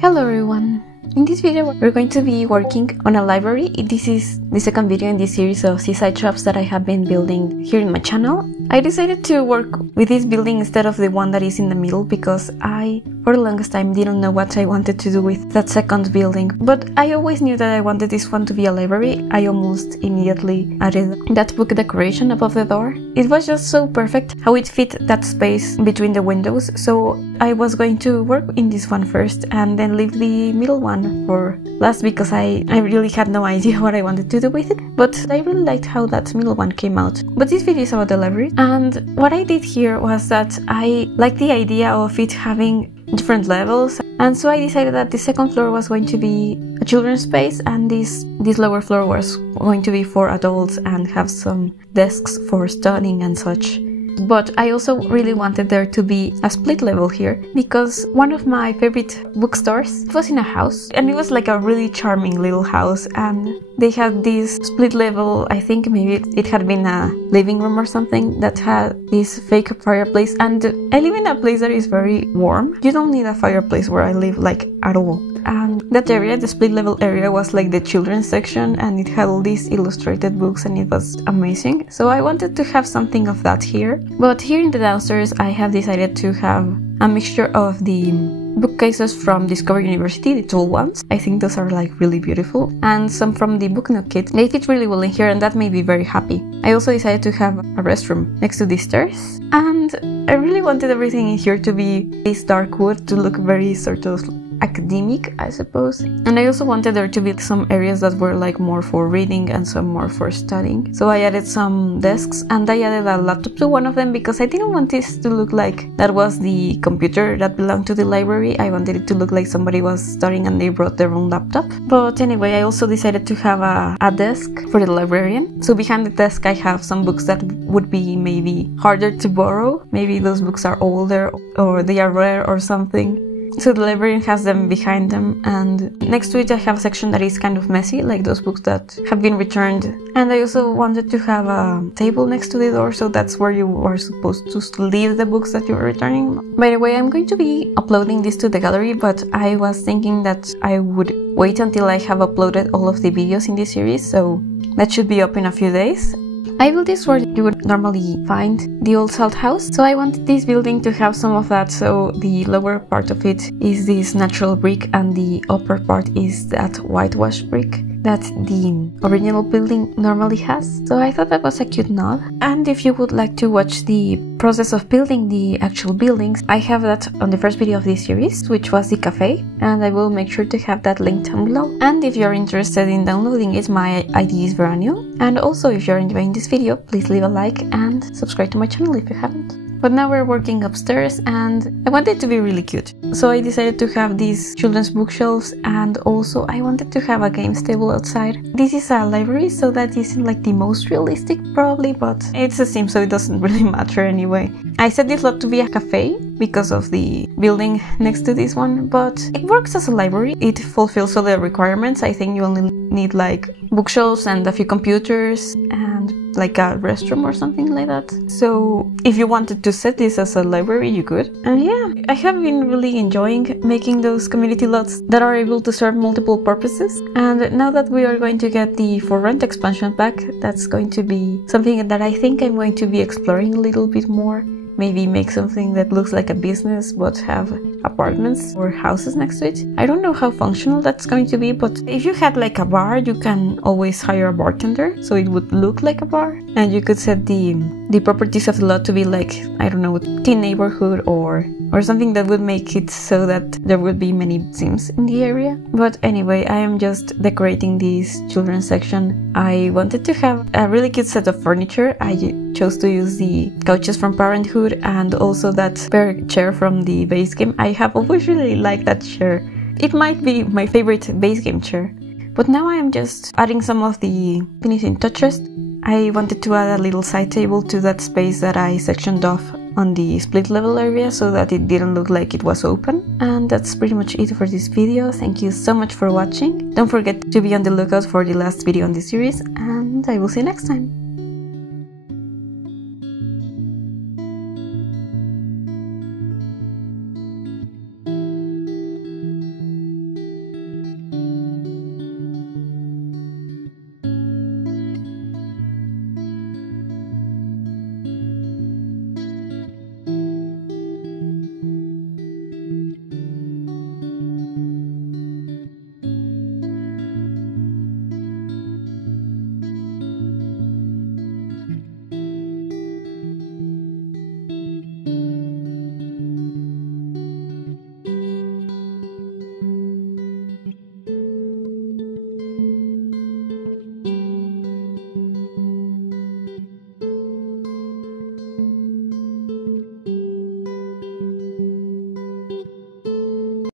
Hello everyone! In this video we're going to be working on a library. This is the second video in this series of Seaside shops that I have been building here in my channel. I decided to work with this building instead of the one that is in the middle because I, for the longest time, didn't know what I wanted to do with that second building. But I always knew that I wanted this one to be a library. I almost immediately added that book decoration above the door. It was just so perfect how it fit that space between the windows, so I was going to work in this one first and then leave the middle one for last because I really had no idea what I wanted to do with it, but I really liked how that middle one came out. But this video is about the library, and what I did here was that I liked the idea of it having different levels, and so I decided that the second floor was going to be a children's space and this lower floor was going to be for adults and have some desks for studying and such. But I also really wanted there to be a split level here because one of my favorite bookstores was in a house, and it was like a really charming little house, and they had this split level. I think maybe it had been a living room or something that had this fake fireplace, and I live in a place that is very warm. You don't need a fireplace where I live, like, at all. And that area, the split level area, was like the children's section, and it had all these illustrated books and it was amazing. So I wanted to have something of that here. But here in the downstairs I have decided to have a mixture of the bookcases from Discover University, the tall ones. I think those are like really beautiful, and some from the Book Nook kit. They fit really well in here and that made me very happy. I also decided to have a restroom next to the stairs, and I really wanted everything in here to be this dark wood, to look very sort of academic, I suppose. And I also wanted there to be some areas that were like more for reading and some more for studying. So I added some desks and I added a laptop to one of them because I didn't want this to look like that was the computer that belonged to the library. I wanted it to look like somebody was studying and they brought their own laptop. But anyway, I also decided to have a desk for the librarian. So behind the desk I have some books that would be maybe harder to borrow. Maybe those books are older or they are rare or something. So the librarian has them behind them, and next to it I have a section that is kind of messy, like those books that have been returned. And I also wanted to have a table next to the door, so that's where you are supposed to leave the books that you are returning. By the way, I'm going to be uploading this to the gallery, but I was thinking that I would wait until I have uploaded all of the videos in this series, so that should be up in a few days. I built this where you would normally find the old salt house, so I wanted this building to have some of that. So the lower part of it is this natural brick and the upper part is that whitewash brick that the original building normally has. So I thought that was a cute nod. And if you would like to watch the process of building the actual buildings, I have that on the first video of this series, which was the cafe, and I will make sure to have that linked down below. And if you're interested in downloading it, my ID is Veranjo. And also, if you're enjoying this video, please leave a like and subscribe to my channel if you haven't. But now we're working upstairs and I wanted it to be really cute. So I decided to have these children's bookshelves, and also I wanted to have a games table outside. This is a library, so that isn't like the most realistic probably, but it's a sim, so it doesn't really matter anyway. I set this lot to be a cafe because of the building next to this one, but it works as a library. It fulfills all the requirements. I think you only need like bookshelves and a few computers and like a restroom or something like that. So if you wanted to set this as a library, you could. And yeah, I have been really enjoying making those community lots that are able to serve multiple purposes. And now that we are going to get the for rent expansion back, that's going to be something that I think I'm going to be exploring a little bit more. Maybe make something that looks like a business but have apartments or houses next to it. I don't know how functional that's going to be, but if you had like a bar, you can always hire a bartender so it would look like a bar, and you could set the properties of the lot to be like, I don't know, teen neighborhood or something that would make it so that there would be many Sims in the area. But anyway, I am just decorating this children's section. I wanted to have a really cute set of furniture. I chose to use the couches from Parenthood and also that spare chair from the base game. I have always really liked that chair. It might be my favorite base game chair. But now I am just adding some of the finishing touches. I wanted to add a little side table to that space that I sectioned off on the split level area so that it didn't look like it was open. And that's pretty much it for this video. Thank you so much for watching. Don't forget to be on the lookout for the last video in this series, and I will see you next time.